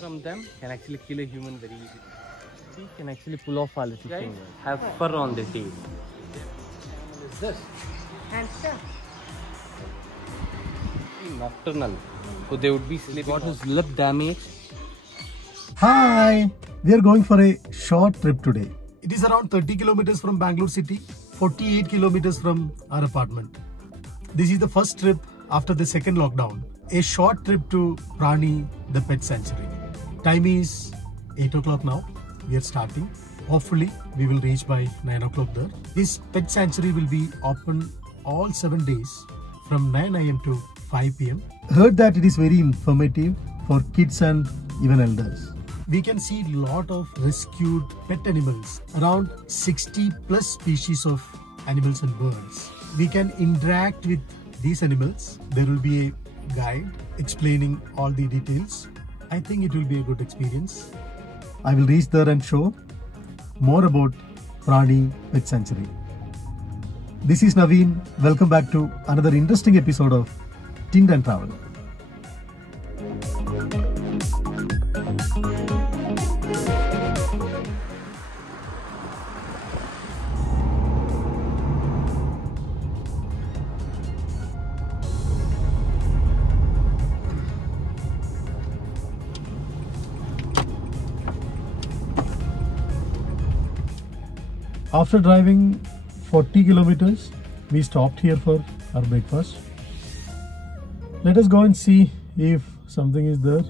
From them can actually kill a human very easily. She can actually pull off all the fingers. Have fur on the tail. What is this? Hamster. Nocturnal. So they would be sleeping. Got his lip damage. Hi! We are going for a short trip today. It is around 30 kilometers from Bangalore city, 48 kilometers from our apartment. This is the first trip after the second lockdown. A short trip to Prani, the pet sanctuary. Time is 8 o'clock now. We are starting. Hopefully, we will reach by 9 o'clock there. This pet sanctuary will be open all 7 days from 9 AM to 5 PM. Heard that it is very informative for kids and even elders. We can see a lot of rescued pet animals, around 60 plus species of animals and birds. We can interact with these animals. There will be a guide explaining all the details. I think it will be a good experience. I will reach there and show more about Prani Pet Sanctuary. This is Naveen. Welcome back to another interesting episode of Tint and Travel. After driving 40 kilometers, we stopped here for our breakfast. Let us go and see if something is there.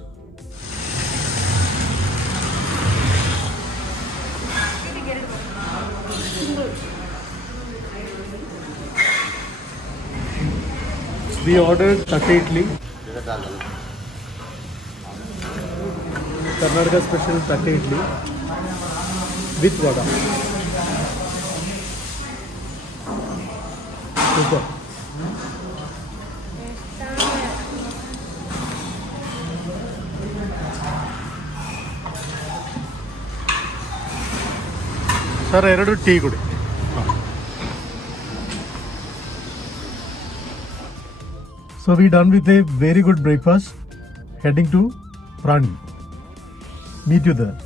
We ordered tatte idli, Karnataka special tatte idli with vada. Super. Sir, ಎರಡು tea ಕೊಡಿ. So we done with a very good breakfast, heading to Prani. Meet you there.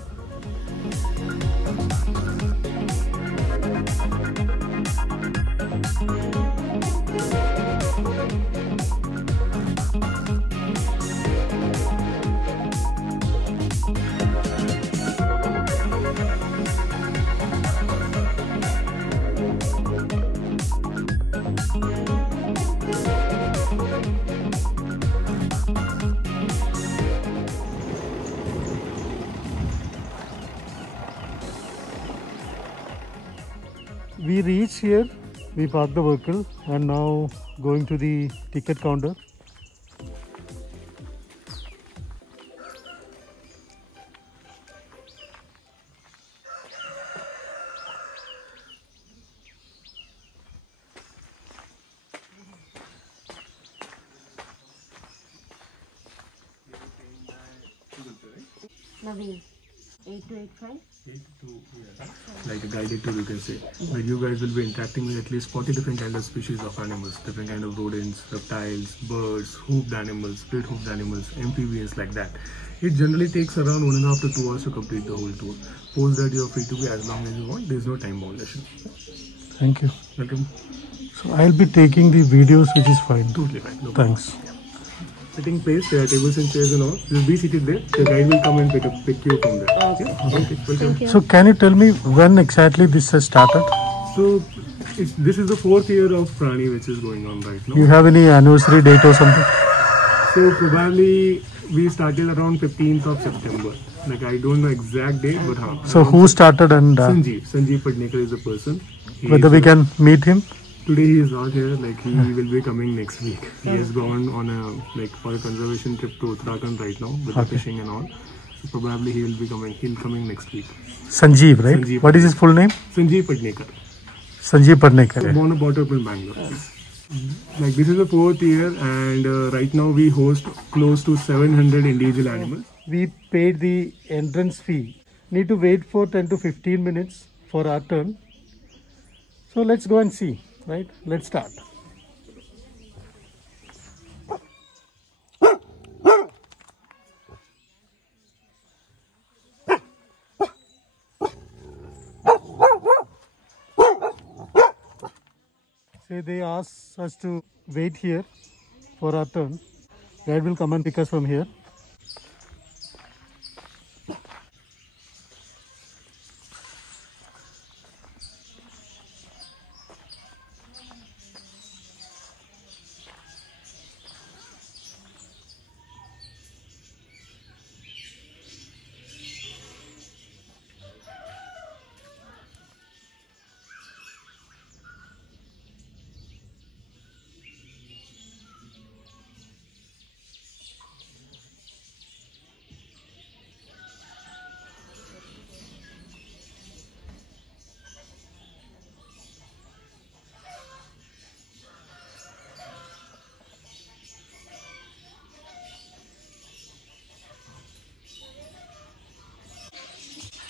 We reached here, we parked the vehicle and now going to the ticket counter. Naveen, 8285. Like a guided tour, you can say, where you guys will be interacting with at least 40 different kind of species of animals, different kind of rodents, reptiles, birds, hoofed animals, split-hoofed animals, amphibians, like that. It generally takes around 1.5 to 2 hours to complete the whole tour. Post that, you are free to be as long as you want. There is no time boundation. Thank you. Welcome. So I'll be taking the videos, which is fine. Totally fine. No Thanks. Sitting place, there are tables and chairs and all. Just be seated there. The guide will come and pick you from there. Okay. Okay. Welcome. So can you tell me when exactly this has started? So this is the 4th year of Prani which is going on right now. You have any anniversary date or something? So probably we started around 15th of September. Like I don't know exact date, but how. So who started and Sanjeev Padnekar is the person. whether we can meet him? Today he is not here, like he will be coming next week. He has gone on a for a conservation trip to Uttarakhand right now with the fishing and all. So probably he will be coming. He'll coming next week. Sanjeev, right? Sanjeev. What is his full name? Sanjeev Padnekar. Sanjeev Padnekar. So born and brought up in Bangalore. Like this is the 4th year, and right now we host close to 700 individual animals. We paid the entrance fee. Need to wait for 10 to 15 minutes for our turn. So let's go and see. Right? Let's start. Say they asked us to wait here for our turn. Guide will come and pick us from here.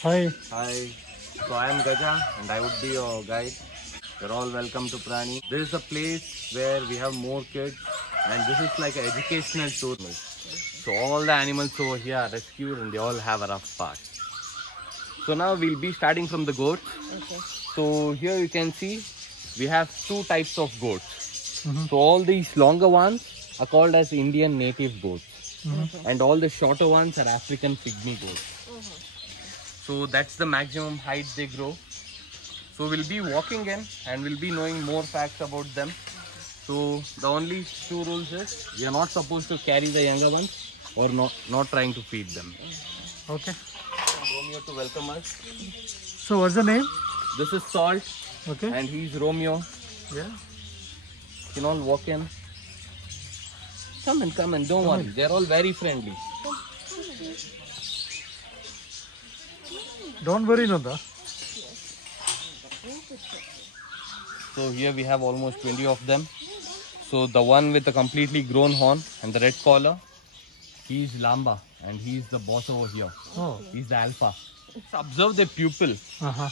Hi. Hi, so I am Gaja and I would be your guide. You're all welcome to Prani. This is a place where we have more kids and this is like an educational tour. So all the animals over here are rescued and they all have a rough part. So now we'll be starting from the goats. Okay. So here you can see we have two types of goats. So all these longer ones are called as Indian native goats. And all the shorter ones are African pygmy goats. So that's the maximum height they grow. So we'll be walking in and we'll be knowing more facts about them. So the only two rules is we are not supposed to carry the younger ones or not trying to feed them. Okay. Romeo to welcome us. So what's the name? This is Salt Okay. and he's Romeo. Yeah. You can all walk in. Come in, don't worry. They're all very friendly. Don't worry, Nanda. So here we have almost 20 of them. So the one with the completely grown horn and the red collar, he's Lamba and he's the boss over here. Oh. He's the alpha. So observe the pupil. Uh-huh.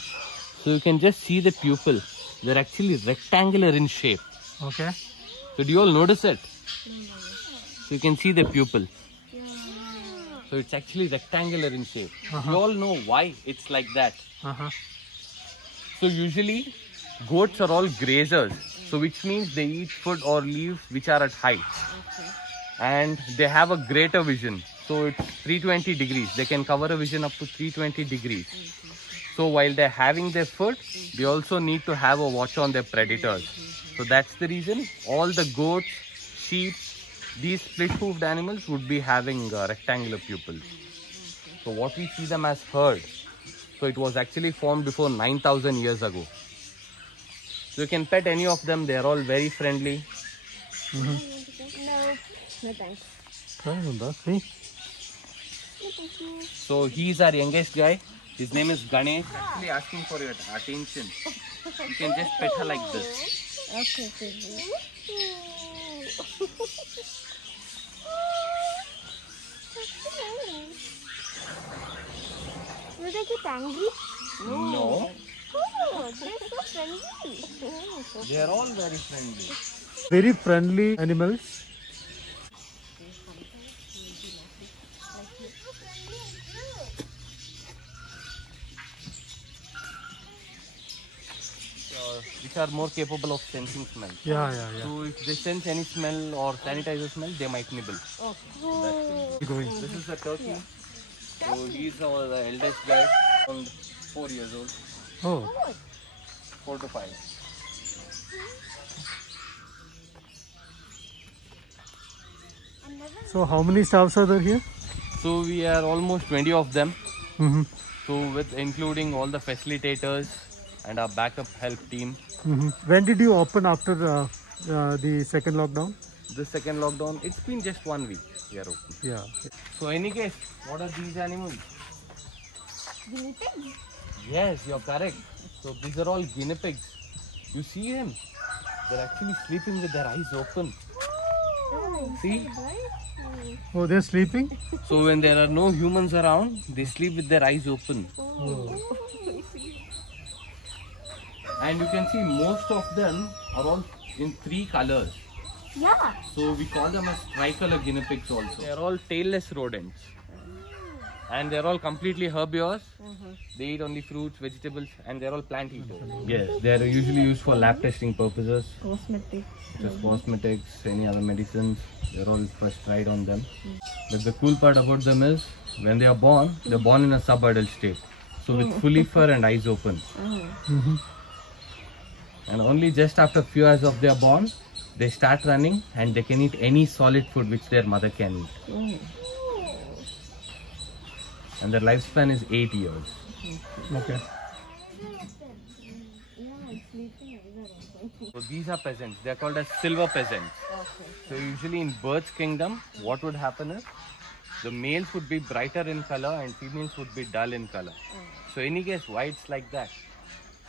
So you can just see the pupil. They're actually rectangular in shape. Okay. So do you all notice it? So you can see the pupil. So it's actually rectangular in shape. You all know why it's like that. Uh-huh. So usually goats are all grazers. So which means they eat food or leaves which are at height. And they have a greater vision. So it's 320 degrees. They can cover a vision up to 320 degrees. So while they're having their food, they also need to have a watch on their predators. So that's the reason all the goats, sheep, these split-hoofed animals would be having rectangular pupils. So what we see them as herd. So it was actually formed before 9,000 years ago. So you can pet any of them. They are all very friendly. No. No thanks. Try, Nanda. See? So he's our youngest guy. His name is Ganesh. Actually asking for your attention. You can just pet her like this. Okay, Will they get angry? No. Oh, they're so friendly. They are all very friendly. Very friendly animals. Which are more capable of sensing smell. Yeah. So if they sense any smell or sanitizer smell, they might nibble. Going. This is the turkey. So he's our the eldest guy, around 4 years old, Oh. 4 to 5. So how many staffs are there here? So we are almost 20 of them. Mm-hmm. So with including all the facilitators and our backup help team. Mm-hmm. When did you open after the second lockdown? The second lockdown, it's been just 1 week we are open. Yeah. So any case, what are these animals? Guinea pigs? Yes, you're correct. So these are all guinea pigs. You see them? They're actually sleeping with their eyes open. See? Oh, they're sleeping? So when there are no humans around, they sleep with their eyes open. And you can see most of them are all in 3 colors. Yeah. So we call them as tricolor guinea pigs also. They are all tailless rodents. And they're all completely herbivores. They eat only fruits, vegetables, and they're all plant eaters. Yes, they're usually used for lab testing purposes. Cosmetic. Just cosmetics, any other medicines. They're all first tried on them. But the cool part about them is, when they are born, they're born in a sub-adult state. So with fully fur and eyes open. And only just after few hours of their born, they start running and they can eat any solid food which their mother can eat. And their lifespan is 8 years. Okay. So these are peasants. They are called as silver peasants. So usually in birds kingdom, what would happen is the males would be brighter in color and females would be dull in color. So any guess why it's like that?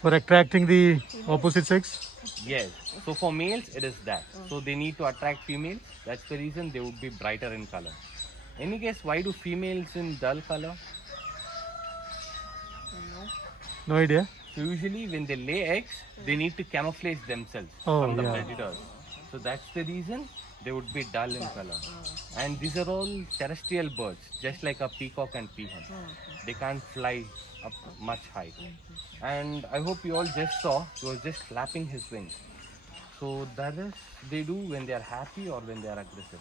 For attracting the opposite sex? Yes. So for males it is that. So they need to attract females. That's the reason they would be brighter in color. Any guess why do females in dull color? No idea. So usually when they lay eggs, they need to camouflage themselves Oh, from the yeah. predators. So that's the reason they would be dull in color. And these are all terrestrial birds, just like a peacock and peahen. They can't fly up much height. And I hope you all just saw, he was just flapping his wings. So that is, they do when they are happy or when they are aggressive.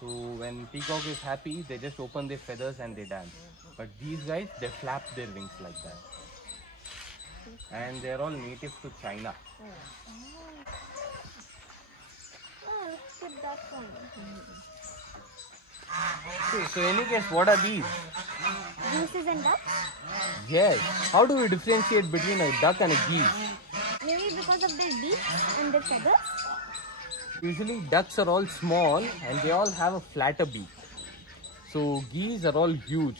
So when peacock is happy, they just open their feathers and they dance. But these guys, they flap their wings like that. And they're all native to China. Oh, look at that one. Okay, so any guess what are these? Gooses and ducks? Yes. How do we differentiate between a duck and a geese? Maybe because of their beaks and their feathers? Usually ducks are all small and they all have a flatter beak. So geese are all huge,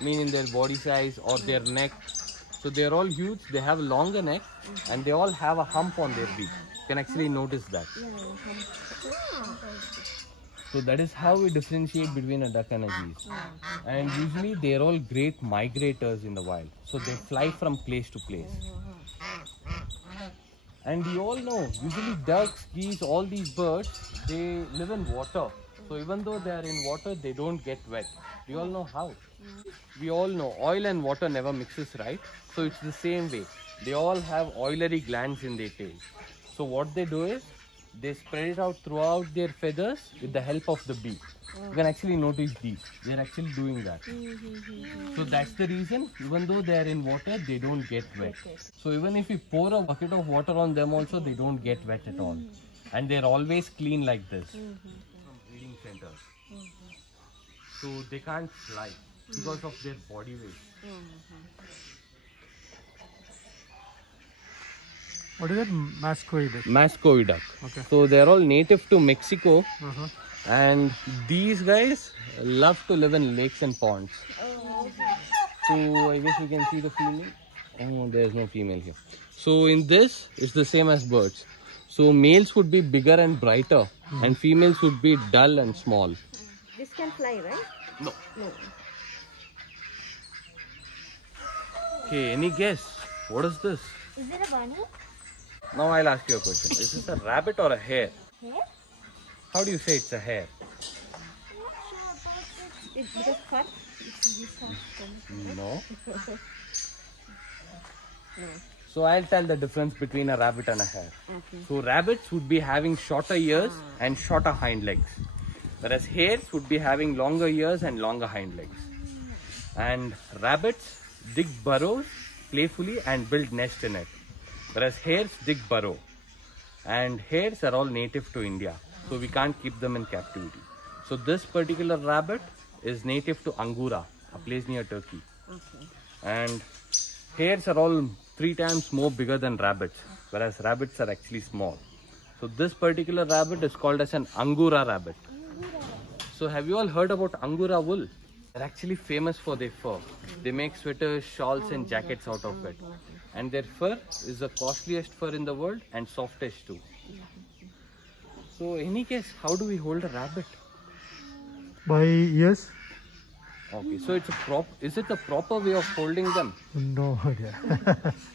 meaning their body size or their neck. So they're all huge, they have a longer neck and they all have a hump on their beak. You can actually notice that. So that is how we differentiate between a duck and a geese. And usually they're all great migrators in the wild. So they fly from place to place. And you all know, usually ducks, geese, all these birds, they live in water. So even though they are in water, they don't get wet. Do you all know how? We all know oil and water never mixes, right? So it's the same way. They all have oilary glands in their tail. So what they do is, they spread it out throughout their feathers with the help of the beak. You can actually notice these. They're actually doing that. So that's the reason, even though they are in water, they don't get wet. So even if we pour a bucket of water on them also, they don't get wet at all. And they're always clean like this. Breeding centers. So they can't fly because of their body weight. What is that? Masquerade. Mascovy duck. Okay. So they're all native to Mexico. And these guys love to live in lakes and ponds. So I guess we can see the female. Oh, there's no female here. So in this, it's the same as birds. So males would be bigger and brighter and females would be dull and small. This can fly, right? No. No. Okay, any guess? What is this? Is it a bunny? Now I'll ask you a question. Is this a rabbit or a hare? Hair? How do you say it's a hare? I'm not sure about it. It's because cut. No. So I'll tell the difference between a rabbit and a hare. So rabbits would be having shorter ears and shorter hind legs. Whereas hares would be having longer ears and longer hind legs. And rabbits dig burrows playfully and build nest in it. Whereas hares dig burrow. And hares are all native to India. So we can't keep them in captivity. So this particular rabbit is native to Angura, a place near Turkey. And hares are all 3 times more bigger than rabbits, whereas rabbits are actually small. So this particular rabbit is called as an Angura rabbit. So have you all heard about Angura wool? They're actually famous for their fur. They make sweaters, shawls and jackets out of it. And their fur is the costliest fur in the world and softest too. So any guess, how do we hold a rabbit? By ears? Okay, so it's is it the proper way of holding them? No idea.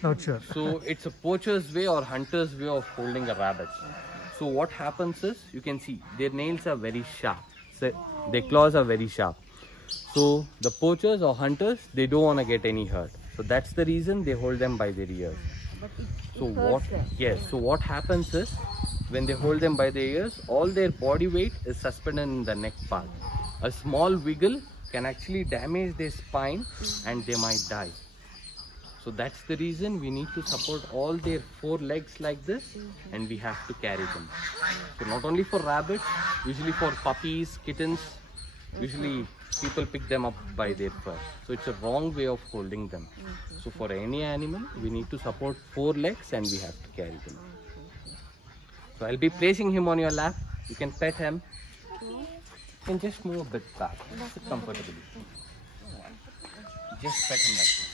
Not sure. So it's a poacher's way or hunter's way of holding a rabbit. So what happens is, you can see their nails are very sharp. So their claws are very sharp. So the poachers or hunters, they don't want to get any hurt. So that's the reason they hold them by their ears. But So what happens is, when they hold them by their ears, all their body weight is suspended in the neck part. A small wiggle can actually damage their spine and they might die. So that's the reason we need to support all their 4 legs like this, and we have to carry them. So not only for rabbits, usually for puppies, kittens, usually people pick them up by their fur. So it's a wrong way of holding them. So for any animal, we need to support 4 legs and we have to carry them. So I'll be placing him on your lap. You can pet him. You can just move a bit back. Sit comfortably. Just pet him like this.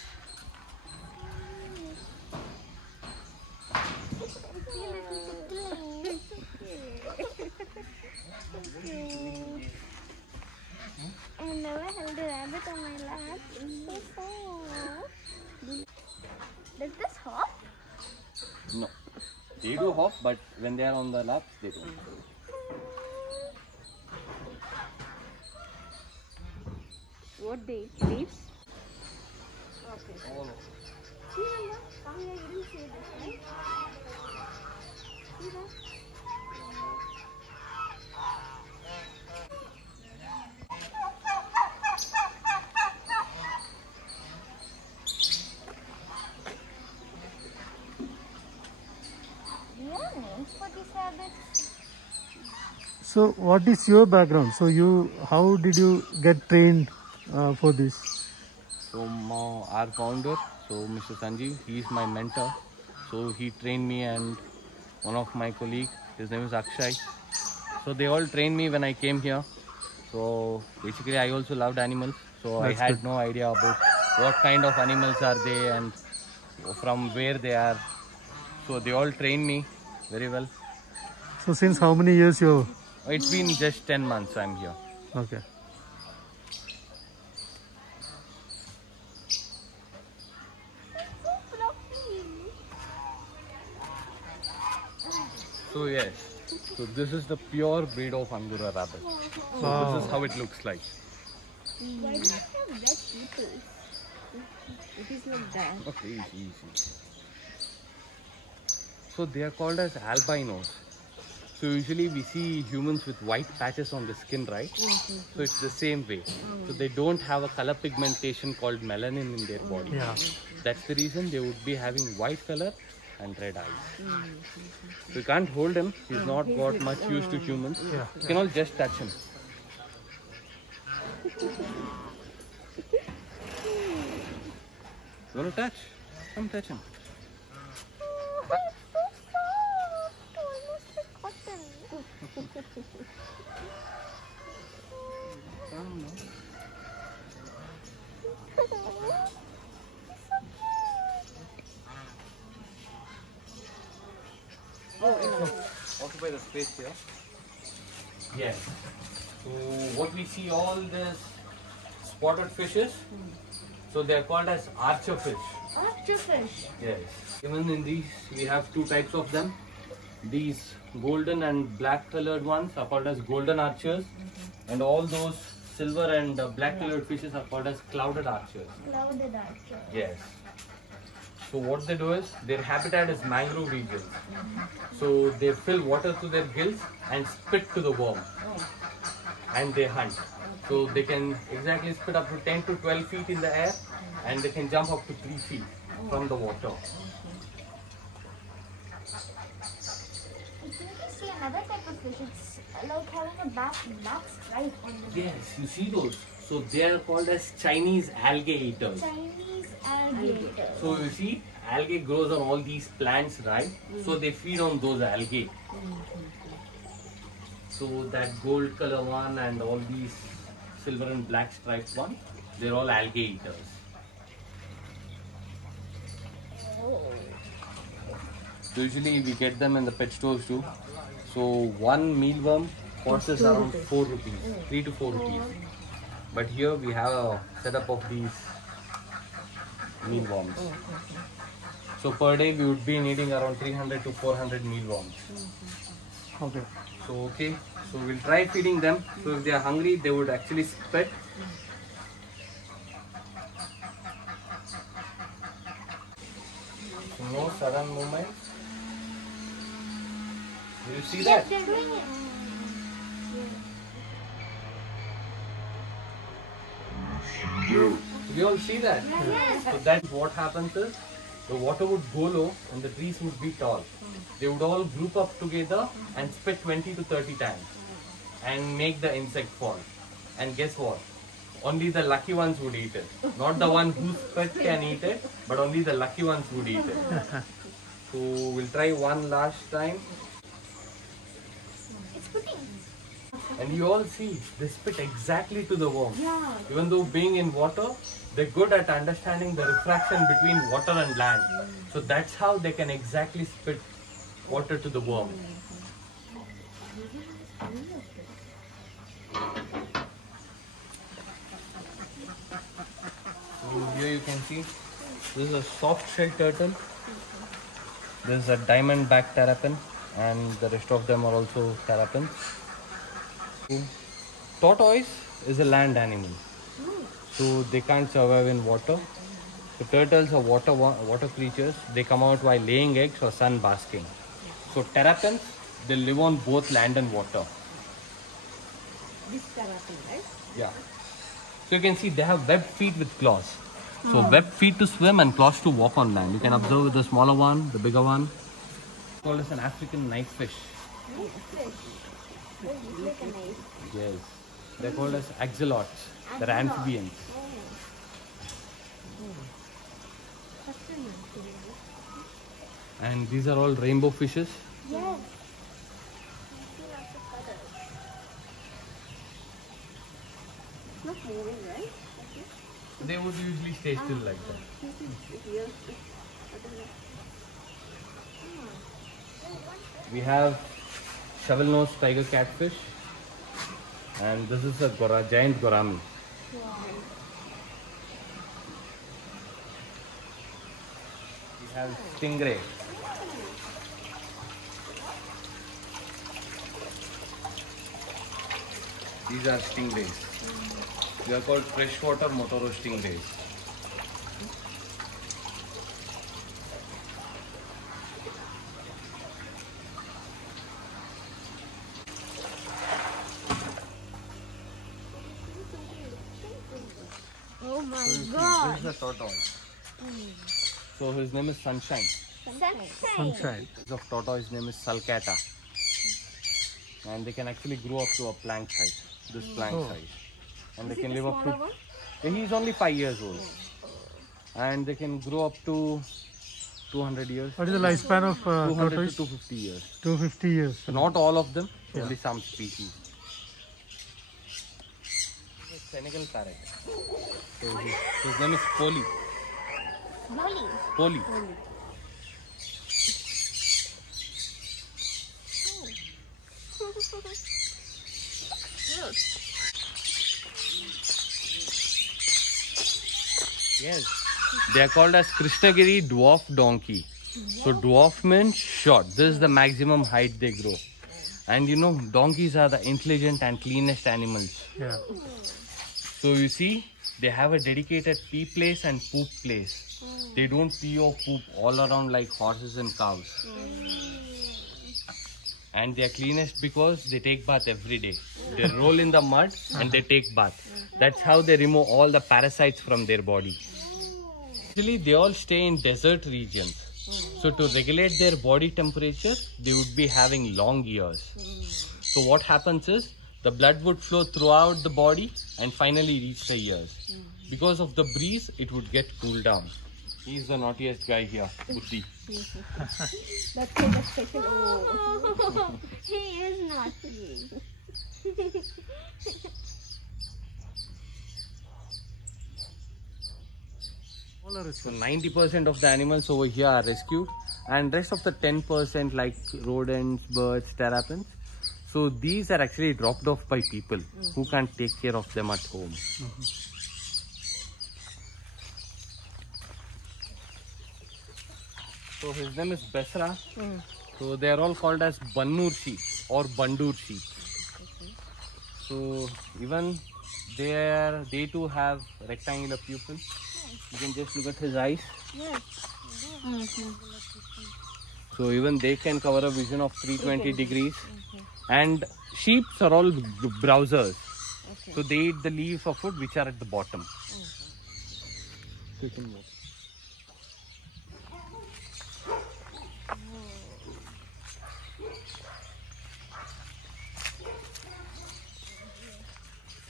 I never held a rabbit on my lap. It's so soft. Does this hop? No. They do hop, but when they are on the laps, they don't. What they eat? Leaves? Okay. Oh, no. See, Mama? Come here, you didn't say this, right? See that? Do you have names for these rabbits? So what is your background? So how did you get trained for this? So our founder, so Mr. Sanjeev, he is my mentor. So he trained me and one of my colleagues, his name is Akshay. So they all trained me when I came here. So basically I also loved animals. So I had no idea about what kind of animals are they and from where they are. So they all trained me very well. So since how many years you? It's been just 10 months I'm here. Okay. So yes, so this is the pure breed of Angora rabbit. So Wow. this is how it looks like. Why do you have red people? It is like that. Okay, easy. So they are called as albinos. So usually we see humans with white patches on the skin, right? So it's the same way. So they don't have a color pigmentation called melanin in their body. Yeah. That's the reason they would be having white color and red eyes. So you can't hold him. He's not got much used to humans. Yeah. You can all just touch him. You want to touch? Come touch him. Come now. Occupy the space here. Yes. So what we see all these spotted fishes, so they are called as archer fish. Archer fish. Yes. Even in these, we have 2 types of them. These golden and black colored ones are called as golden archers, and all those silver and black colored fishes are called as clouded archers. Clouded archer. Yes. So what they do is, their habitat is mangrove regions. So they fill water to their gills and spit to the worm. And they hunt. So they can exactly spit up to 10 to 12 feet in the air, and they can jump up to 3 feet from the water. If you see another type of fish, it's like having a black stripe on the Yes, you see those. So they are called as Chinese algae eaters. Chinese alligator. So you see, algae grows on all these plants, right? So they feed on those algae. So that gold color one and all these silver and black striped one, they're all algae eaters. So usually we get them in the pet stores too. So one mealworm costs us around 4 rupees, 3 to 4 rupees. But here we have a setup of these mealworms. So per day we would be needing around 300 to 400 mealworms. Okay. So so we'll try feeding them. So if they are hungry, they would actually spit. No sudden movement. Do you see Yes, that? they're doing it. Do you all see that? Yes. So that's what happens is the water would go low and the trees would be tall. They would all group up together and spit 20 to 30 times and make the insect fall. And guess what? Only the lucky ones would eat it. Not the one who spit can eat it, but only the lucky ones would eat it. So we'll try one last time. It's pudding. And you all see, they spit exactly to the worm. Even though being in water, they're good at understanding the refraction between water and land. So that's how they can exactly spit water to the worm. So here you can see, this is a soft-shelled turtle. This is a diamond-back terrapin, and the rest of them are also terrapins. Tortoise is a land animal, so they can't survive in water. So turtles are water creatures. They come out while laying eggs or sun basking. So terrapins, they live on both land and water. This terrapin, right? Yeah. So you can see they have webbed feet with claws. So webbed feet to swim and claws to walk on land. You can observe the smaller one, the bigger one. Called as an African knife fish. Yes. They're called as axolots. They're amphibians. And these are all rainbow fishes. Yes. Not moving, right? They would usually stay still like that. We have shovel-nosed tiger catfish, and this is a giant gourami. We have stingray. These are stingrays. They are called freshwater Motoro stingrays. Oh my This god. is a tortoise. So his name is Sunshine. Sunshine. This of tortoise name is Sulcata. And they can actually grow up to a plank size. This plank size. And they can live up to... Yeah, he's only 5 years old. And they can grow up to 200 years. What is the lifespan of 200 tortoise? to 250 years. 250 years. So not all of them, only some species. Senegal parrot. So his name is Poli. Molly. Poli. Yes. They are called as Krishnagiri dwarf donkey. So dwarf means short. This is the maximum height they grow. And you know, donkeys are the intelligent and cleanest animals. Yeah. So you see, they have a dedicated pee place and poop place. They don't pee or poop all around like horses and cows. And they are cleanest because they take bath every day. They roll in the mud and they take bath. That's how they remove all the parasites from their body. Actually, they all stay in desert regions. So to regulate their body temperature, they would be having long ears. So what happens is, the blood would flow throughout the body and finally reach the ears. Because of the breeze, it would get cooled down. He's the naughtiest guy here, Buddhi. That's the special. Oh. He is naughty. So 90% of the animals over here are rescued, and rest of the 10% like rodents, birds, terrapins. So these are actually dropped off by people who can't take care of them at home. So his name is Besra. So they are all called as Bannur sheep or Bandur sheep. So even they too have rectangular pupils. You can just look at his eyes. Yes. So even they can cover a vision of 320 degrees. And sheep are all browsers. So they eat the leaves of food which are at the bottom. So you can walk.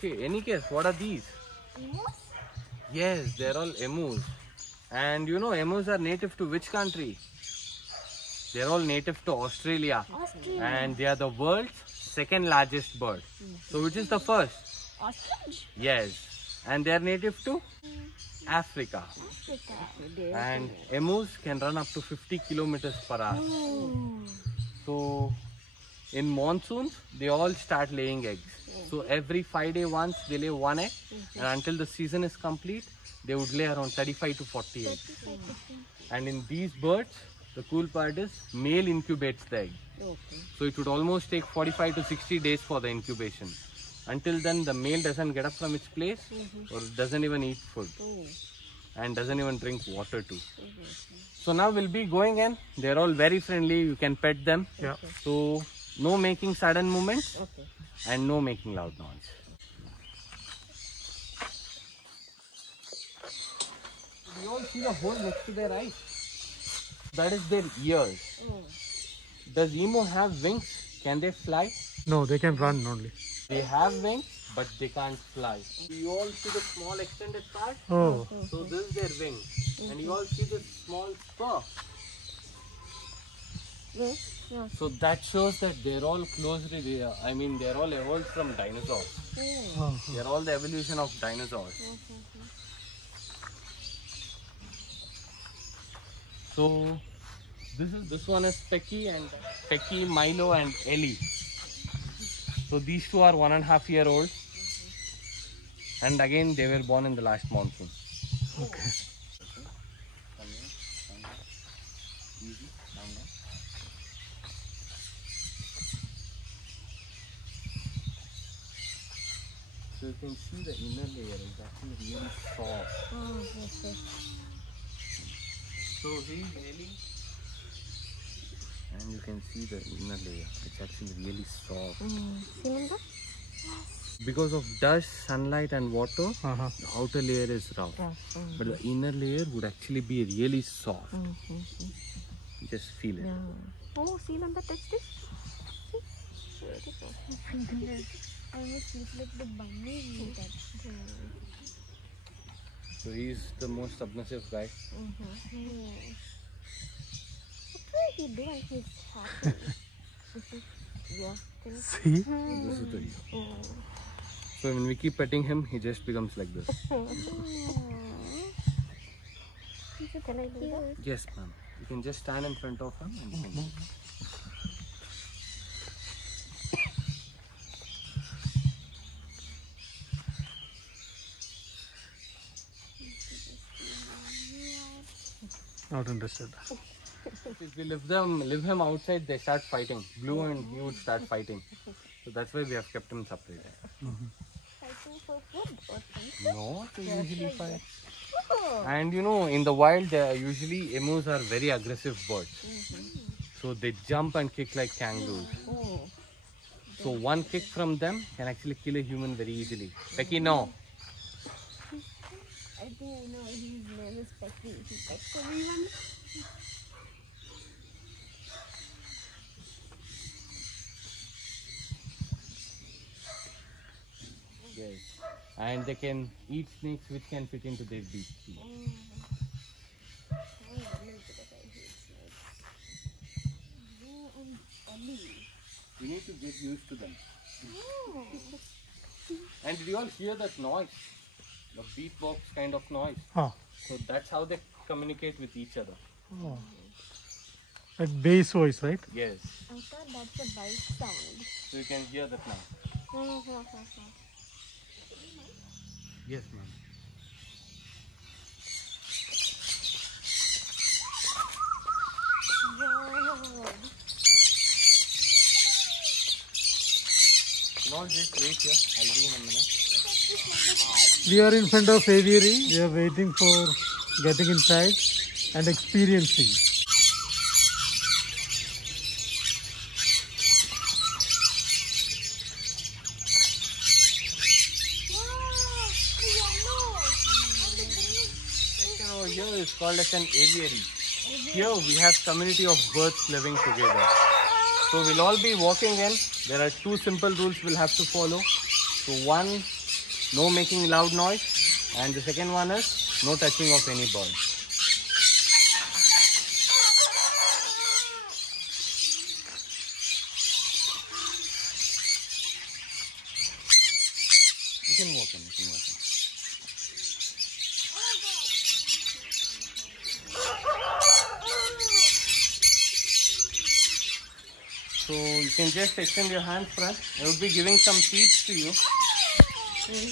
Okay, any guess, what are these? Yes, they're all emus. And you know, emus are native to which country? They're all native to Australia. And they are the world's second largest bird. So which is the first? Ostrich. Yes. And they are native to Africa. And emus can run up to 50 kilometers per hour. So in monsoons, they all start laying eggs. So every 5 days once they lay one egg, and until the season is complete, they would lay around 35 to 40 eggs. And in these birds, the cool part is male incubates the egg. So it would almost take 45 to 60 days for the incubation. Until then, the male doesn't get up from its place or doesn't even eat food and doesn't even drink water too. So now we'll be going in. They're all very friendly. You can pet them. Yeah. So no making sudden movements and no making loud noise. You all see the hole next to their eyes? That is their ears. Does emo have wings? Can they fly? No, they can run only. They have wings, but they can't fly. You all see the small extended part? Oh. So this is their wing. And you all see this small spur. So that shows that they're all closely, they're all evolved from dinosaurs. They're all the evolution of dinosaurs. So this one is Pecky, Milo and Ellie. So these two are 1.5 years old. And again they were born in the last monsoon. Okay. So you can see the inner layer is actually really soft. So he's really, and you can see the inner layer. It's actually really soft. Because of dust, sunlight and water, the outer layer is rough. But the inner layer would actually be really soft. Just feel it. Oh, see, Nanda, touch this. Almost looks like the bunny. So he's the most submissive guy. What will he do when he's happy? See? This is the ear. So when we keep petting him, he just becomes like this. Can I do that? Yes, ma'am. You can just stand in front of him and you can. Not interested. If we leave him outside, they start fighting. Blue and he would start fighting. So that's why we have kept him separate. Fighting for food or something? No, they usually fight. And you know, in the wild, usually emus are very aggressive birds. So they jump and kick like kangaroos. So one kick from them can actually kill a human very easily. Pecky, no. I think I know his name is Pecky. He pecks everyone. Yes. And they can eat snakes which can fit into their beak. You need to get used to them. And did you all hear that noise? The beatbox kind of noise. Oh. So that's how they communicate with each other. Oh. That bass voice, right? Yes. I thought that's a bite sound. So you can hear that now. Yes, ma'am. No, just wait here. I'll do in a minute. We are in front of aviary. We are waiting for getting inside. and experiencing. Section over here is called as an aviary. Here we have community of birds living together. So we'll all be walking in. There are 2 simple rules we'll have to follow. So one, no making loud noise, and the second one is no touching of any bird. You can walk in, you can walk in. So you can just extend your hand front. I will be giving some seeds to you. Shimmy.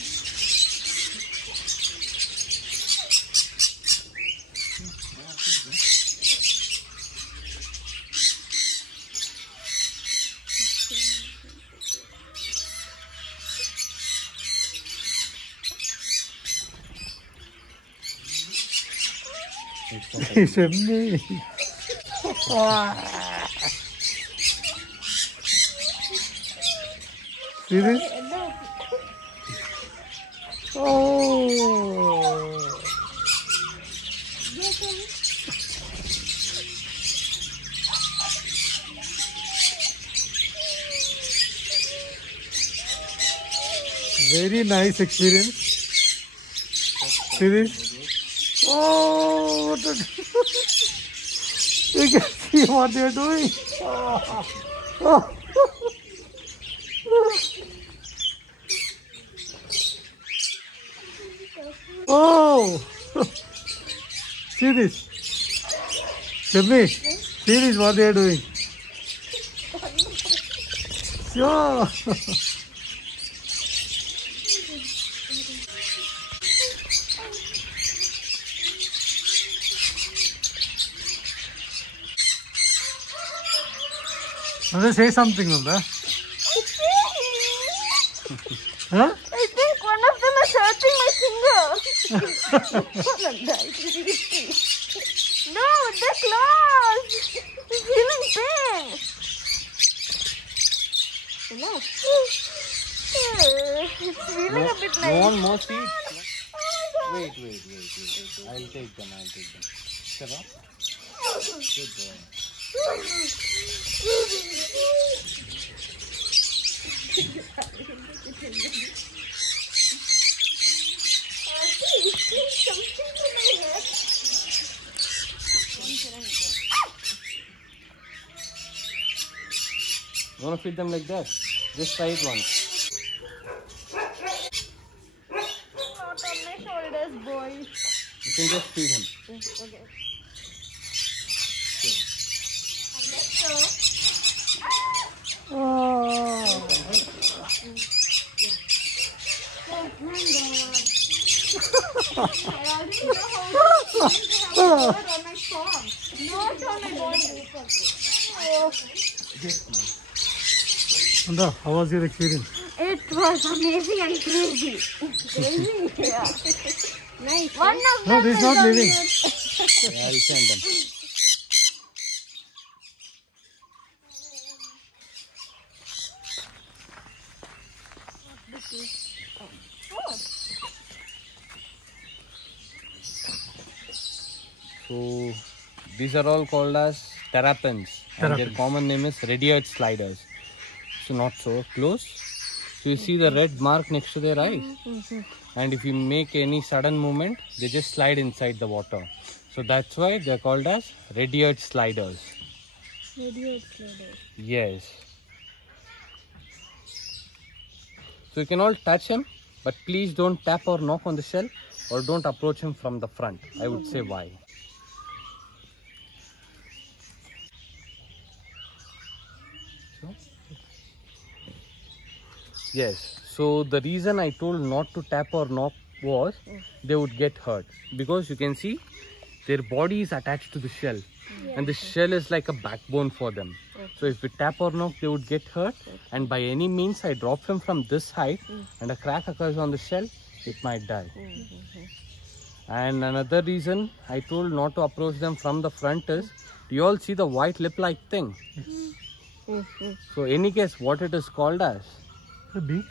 See this? Oh. Very nice experience. See this? Oh, what you can see what they are doing. Oh. Oh. See this? Shimmy, see this what they are doing. Sure. Mother, say something, Mother. Huh? I think one of them is hurting my finger. No, they're closed. I'm feeling pain. It's feeling a bit You nice. want more seeds? Oh my God. Wait. I'll take them. Shut up. Good boy. You want to feed them like that? Just try it once. Not on my shoulders, boy. You can just feed him. Okay. Oh. Nanda, how was your experience? It was amazing and crazy. Crazy? Yeah. Nice. One of No, them this is is not on living. mute. Yeah, I'll send them. So these are all called as terrapins, and their common name is red-eared sliders. So not so close. So you see the red mark next to their eyes, and if you make any sudden movement, they just slide inside the water. So that's why they're called as red-eared sliders. Red-eared sliders. Yes. So you can all touch him, but please don't tap or knock on the shell, or don't approach him from the front. I would say why. So, yes. So the reason I told not to tap or knock was they would get hurt, because you can see their body is attached to the shell, and the shell is like a backbone for them. So if we tap or knock, they would get hurt, and by any means I drop them from this height and a crack occurs on the shell, it might die. And another reason I told not to approach them from the front is, you all see the white lip-like thing. So any guess what it is called as? The beak?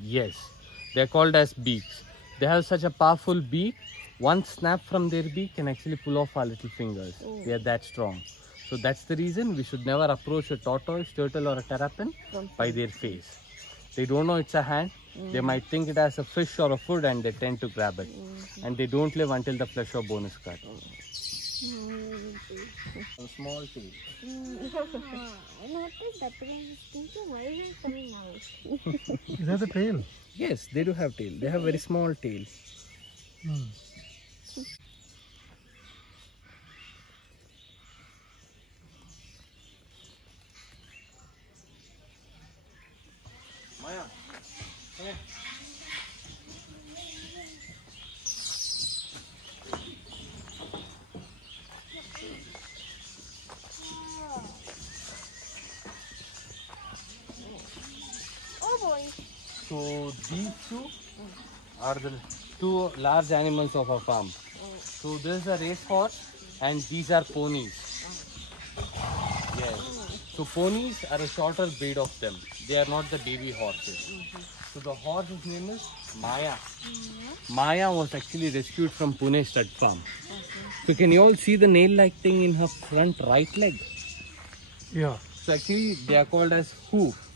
Yes, they are called as beaks. They have such a powerful beak. One snap from their beak can actually pull off our little fingers. They are that strong. So that's the reason we should never approach a tortoise, turtle or a terrapin by their face. They don't know it's a hand. They might think it as a fish or a food and they tend to grab it. And they don't live until the flesh or bone is cut. A small tail. I noticed that, but I was thinking, why is it coming out? Is that the tail? Yes, they do have tail. They have very small tail. Maya, come here. Oh boy. So these two are the two large animals of our farm. So this is a racehorse and these are ponies. Yes. So ponies are a shorter breed of them. They are not the baby horses. So the horse's name is Maya. Maya was actually rescued from Pune Stud Farm. So can you all see the nail-like thing in her front right leg? Yeah. So actually they are called as hoof.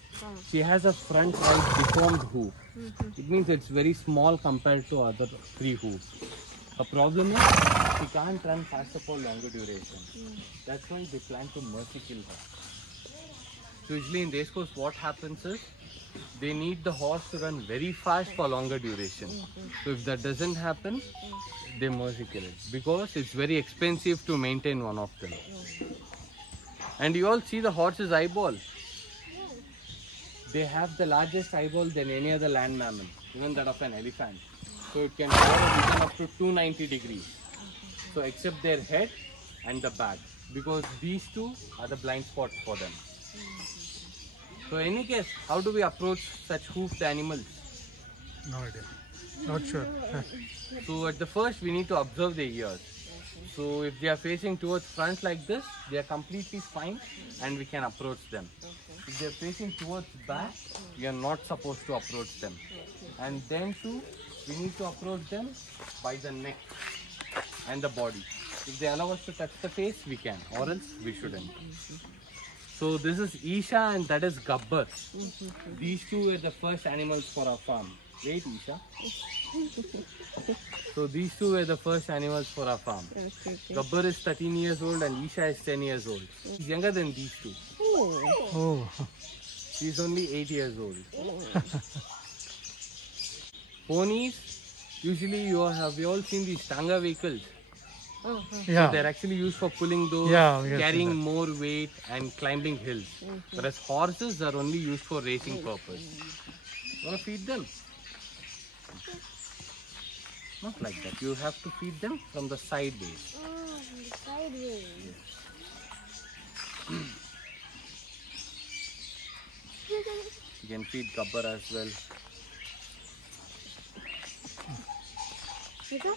She has a front right deformed hoof. It means it's very small compared to other three hoofs. The problem is she can't run faster for longer duration. That's why they plan to mercy kill her. So usually in race course what happens is they need the horse to run very fast for longer duration. So if that doesn't happen, they mercy kill it because it's very expensive to maintain one of them. And you all see the horse's eyeball. They have the largest eyeball than any other land mammal, even that of an elephant. So it can cover a vision up to 290 degrees. So except their head and the back, because these two are the blind spots for them. So any guess, how do we approach such hoofed animals? No idea. Not sure. So at the first we need to observe their ears. So if they are facing towards front like this, they are completely fine and we can approach them. If they are facing towards back, we are not supposed to approach them. And then too, we need to approach them by the neck and the body. If they allow us to touch the face, we can, or else we shouldn't. So this is Isha and that is Gabbar. These two were the first animals for our farm. Wait, Isha. So these two were the first animals for our farm. Gabbar is 13 years old and Isha is 10 years old. She's younger than these two. Oh. She's only 8 years old. Ponies, usually we all seen these tanga vehicles. Yeah. So they're actually used for pulling those, Yeah, we have carrying seen more weight and climbing hills. Whereas horses are only used for racing purpose. You want to feed them? Not like that. You have to feed them from the sideways. Oh, sideways. You can feed Gabbar as well. Sita?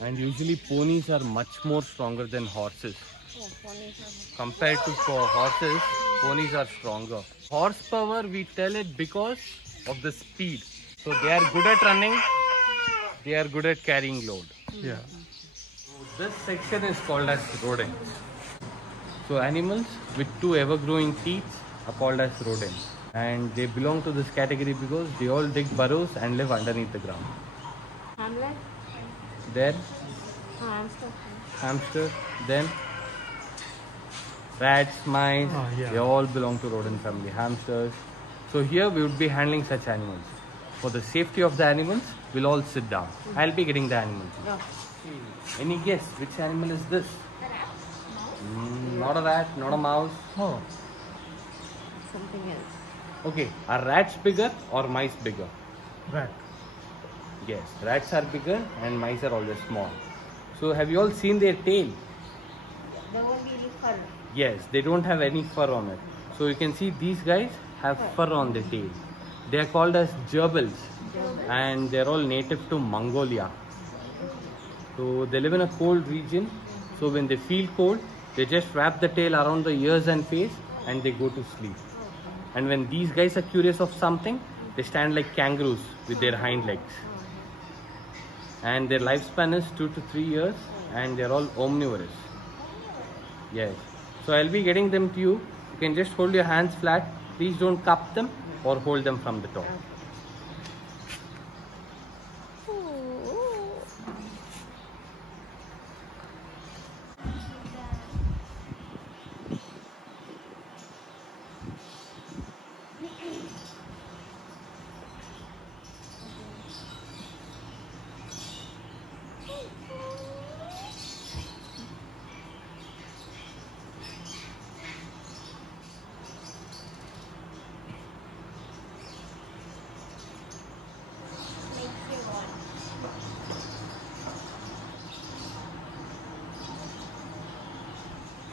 And usually ponies are much more stronger than horses. Compared to horses, ponies are stronger. Horsepower, we tell it because of the speed. So they are good at running, they are good at carrying load. Yeah. This section is called as rodents. So animals with two ever-growing teeth are called as rodents. And they belong to this category because they all dig burrows and live underneath the ground. Hamlet? Then Hamster. hamster, then rats, mice, yeah. they all belong to rodent family, hamsters. So here we would be handling such animals. For the safety of the animals, we'll all sit down. I'll be getting the animals. Any guess which animal is this? Not a rat, not a mouse. Oh. Something else. Okay, are rats bigger or mice bigger? Rat. Yes, rats are bigger and mice are always small. So have you all seen their tail? They won't be fur. Yes, they don't have any fur on it. So you can see these guys have fur on their tail. They are called as gerbils, and they're all native to Mongolia. So they live in a cold region. So when they feel cold, they just wrap the tail around the ears and face and they go to sleep. And when these guys are curious of something, they stand like kangaroos with their hind legs. And their lifespan is 2 to 3 years, and they're all omnivorous. Yes. So I'll be getting them to you. You can just hold your hands flat. Please don't cup them or hold them from the top.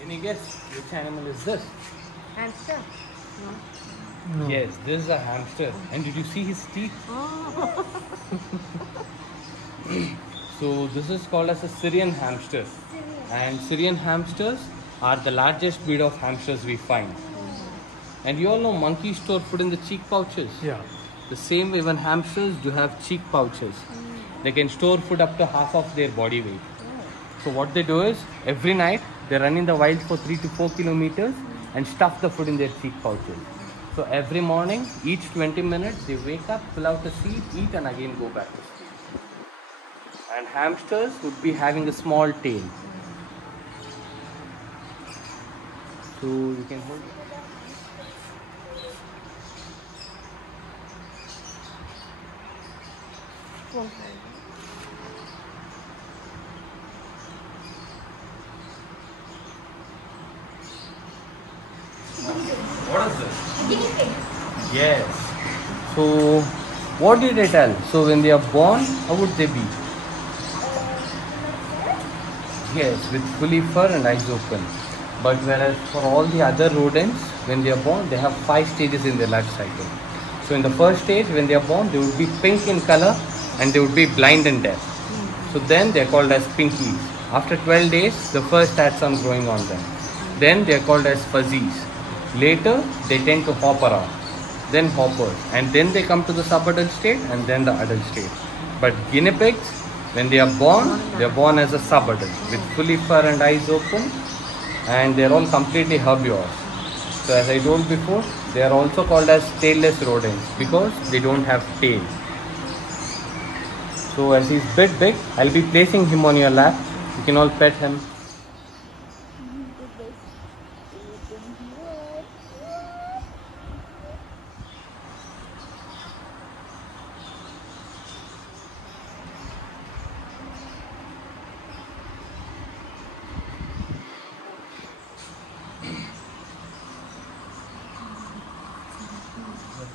Any guess which animal is this? Hamster? No. Yes, this is a hamster. And did you see his teeth? Oh. So this is called as a Syrian hamster. And Syrian hamsters are the largest breed of hamsters we find. And you all know monkeys store food in the cheek pouches. Yeah. The same way when hamsters do have cheek pouches. They can store food up to half of their body weight. So what they do is, every night they run in the wild for 3 to 4 kilometers and stuff the food in their cheek pouches. So every morning, each 20 minutes, they wake up, pull out a seed, eat, and again go back to sleep. And hamsters would be having a small tail. So you can hold it. What is this? Guinea pigs. Yes. So, what did I tell? So, when they are born, how would they be? Yes, with fully fur and eyes open. But whereas for all the other rodents, when they are born, they have 5 stages in their life cycle. So, in the first stage, when they are born, they would be pink in color and they would be blind and deaf. So, then they are called as pinkies. After 12 days, the fur starts on growing on them. Then they are called as fuzzies. Later, they tend to hop around, then hoppers, and then they come to the sub-adult state and then the adult state. But guinea pigs, when they are born as a sub-adult with fully fur and eyes open, and they are all completely herbivores. So as I told before, they are also called as tailless rodents because they don't have tail. So as he's a bit big, I'll be placing him on your lap. You can all pet him.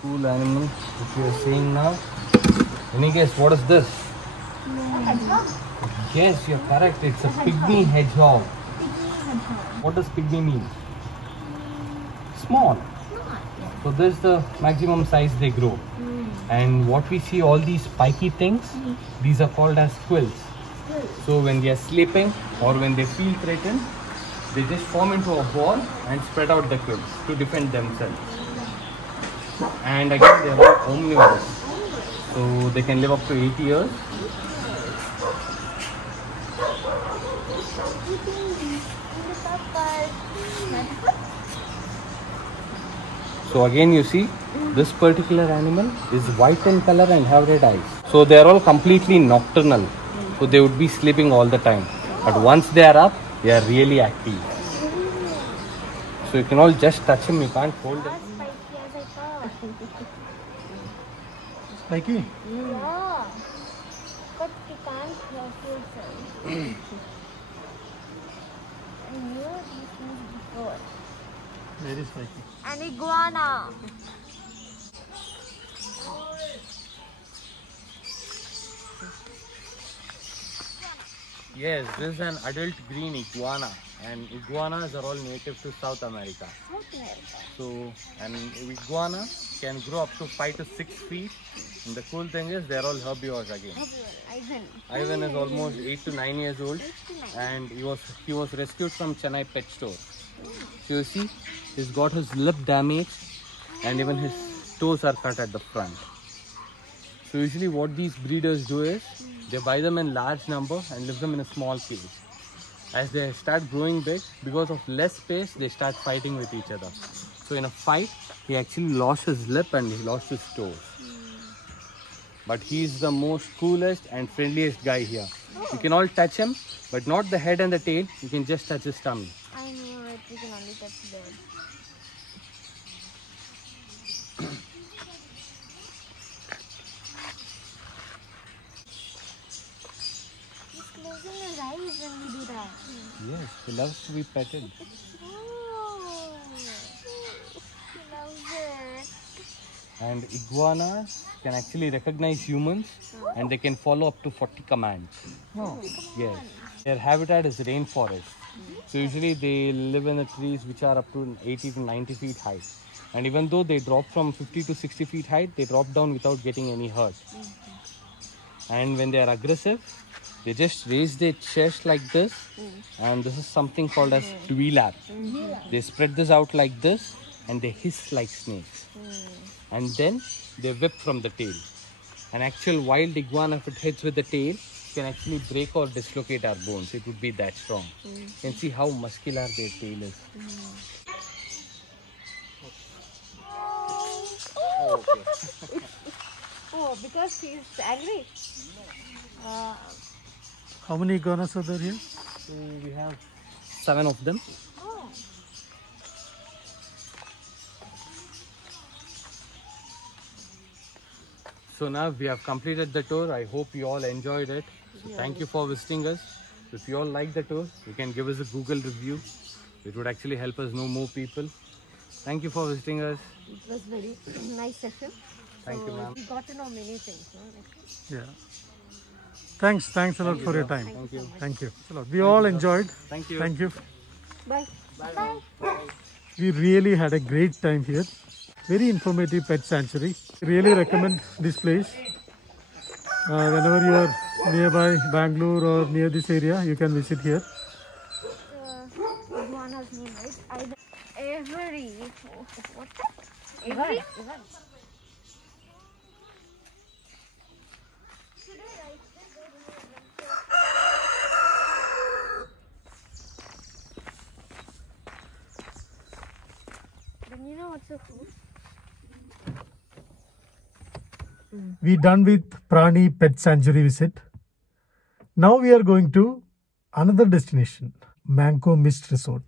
Cool animal which you are seeing now. Any guess what is this? Yes, you're correct. It's a pygmy hedgehog. What does pygmy mean? Small. So this is the maximum size they grow. And what we see, all these spiky things, these are called as quills. So when they are sleeping or when they feel threatened, they just form into a ball and spread out the quills to defend themselves. And again, they are all omnivorous, so they can live up to 80 years. So again, you see, this particular animal is white in color and have red eyes. So they are all completely nocturnal, so they would be sleeping all the time. But once they are up, they are really active. So you can all just touch him, you can't hold him. Spiky? Yeah. But you can't help yourself. I knew these things before. Very spiky. An iguana. Yes, this is an adult green iguana, and iguanas are all native to South America. South America. So, an iguana can grow up to 5 to 6 feet. And the cool thing is, they're all herbivores again. Ivan. Ivan is almost 8 to 9 years old, and he was rescued from Chennai pet store. So you see, he's got his lip damaged, and even his toes are cut at the front. So usually what these breeders do is, they buy them in large number and leave them in a small cage. As they start growing big, because of less space, they start fighting with each other. So in a fight, he actually lost his lip and he lost his toes. But he's the most coolest and friendliest guy here. You can all touch him, but not the head and the tail. You can just touch his tummy. I know it. We can only touch the bird. He's closing his eyes when we do that. Yes, he loves to be petted. Oh, he loves it. And iguanas can actually recognize humans, and they can follow up to 40 commands. Yes. Their habitat is rainforest. So usually they live in the trees which are up to 80 to 90 feet high. And even though they drop from 50 to 60 feet height, they drop down without getting any hurt. And when they are aggressive, they just raise their chest like this. And this is something called as tuilap. They spread this out like this, and they hiss like snakes. And then they whip from the tail. An actual wild iguana, if it hits with the tail, can actually break or dislocate our bones. It would be that strong. You can see how muscular their tail is. Oh, because he's angry. How many iguanas are there here? So we have 7 of them. So now we have completed the tour. I hope you all enjoyed it. So thank you for visiting us. If you all like the tour, you can give us a Google review. It would actually help us know more people. Thank you for visiting us. It was very nice session. Thank you, ma'am. We got to know many things. No? Yeah. Thanks a lot for your time. Thank you. Thank you. A lot. We all enjoyed. Thank you. Thank you. Bye. Bye. We really had a great time here. Very informative pet sanctuary. Really recommend this place. Whenever you are nearby Bangalore or near this area, you can visit here. Iguana's name, right? Avery. What? Ivan. Then you know what's the food? We done with Prani Pet Sanctuary visit. Now we are going to another destination, Manco Mist Resort.